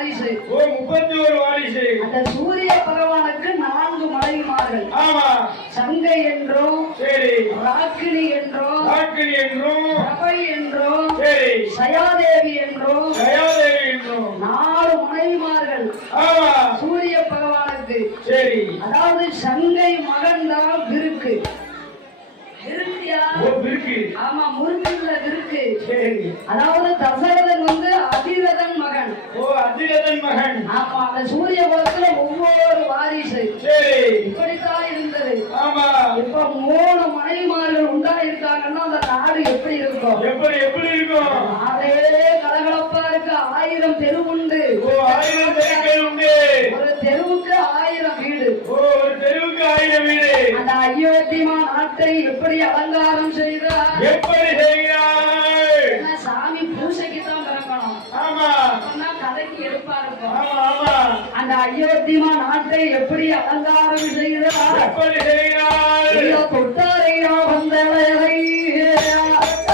வாரிசு. ஓ 31 வாரிசு. அந்த சூரிய பகவானுக்கு 4 மனைவிமார்கள். ஆமா. சங்கை என்றும், சரி, ராக்கினி என்றும், பிரபை என்றும், சரி, சயாதேவி என்றும் 4 மனைவிமார்கள். ஆமா. சூரிய பகவானுக்கு. சரி. அதாவது சங்கை மகன் தான் விருக்கு. ஆமா, முருகன்ல இருக்கு. அதாவது தசரதன் அதிரதன் மகன். ஓ அதிரதன் மகன். ஆமா, அந்த சூரிய குலத்துல ஒவ்வொரு வாரிசு. இப்படித்தான் இருந்தது. ஆமா. இப்ப 3 மனைவிமார்கள் உண்டாயிருக்காங்கன்னா அந்த நாடு எப்படி இருக்கும்? எப்படி இருக்கும்? அதே கலகலப்பா இருக்கு. 1000 தெரு உண்டு. 1000 தெருக்கள் உண்டு. ஒரு தெருவுக்கு 1000 வீடு. ஒரு தெருவுக்கு 1000 வீடு. அந்த அயோத்திமா நாட்டை எப்படி அலங்காரம் செய்தார்? எப்படி செய்கிறார்? சாமி பூசைக்கு தான் பிறக்கணும். ஆமா. கதைக்கு எடுப்பா இருக்கும். ஆமா. அந்த அயோத்திமா நாட்டை எப்படி அலங்காரம் செய்தார்? எப்படி செய்கிறார்?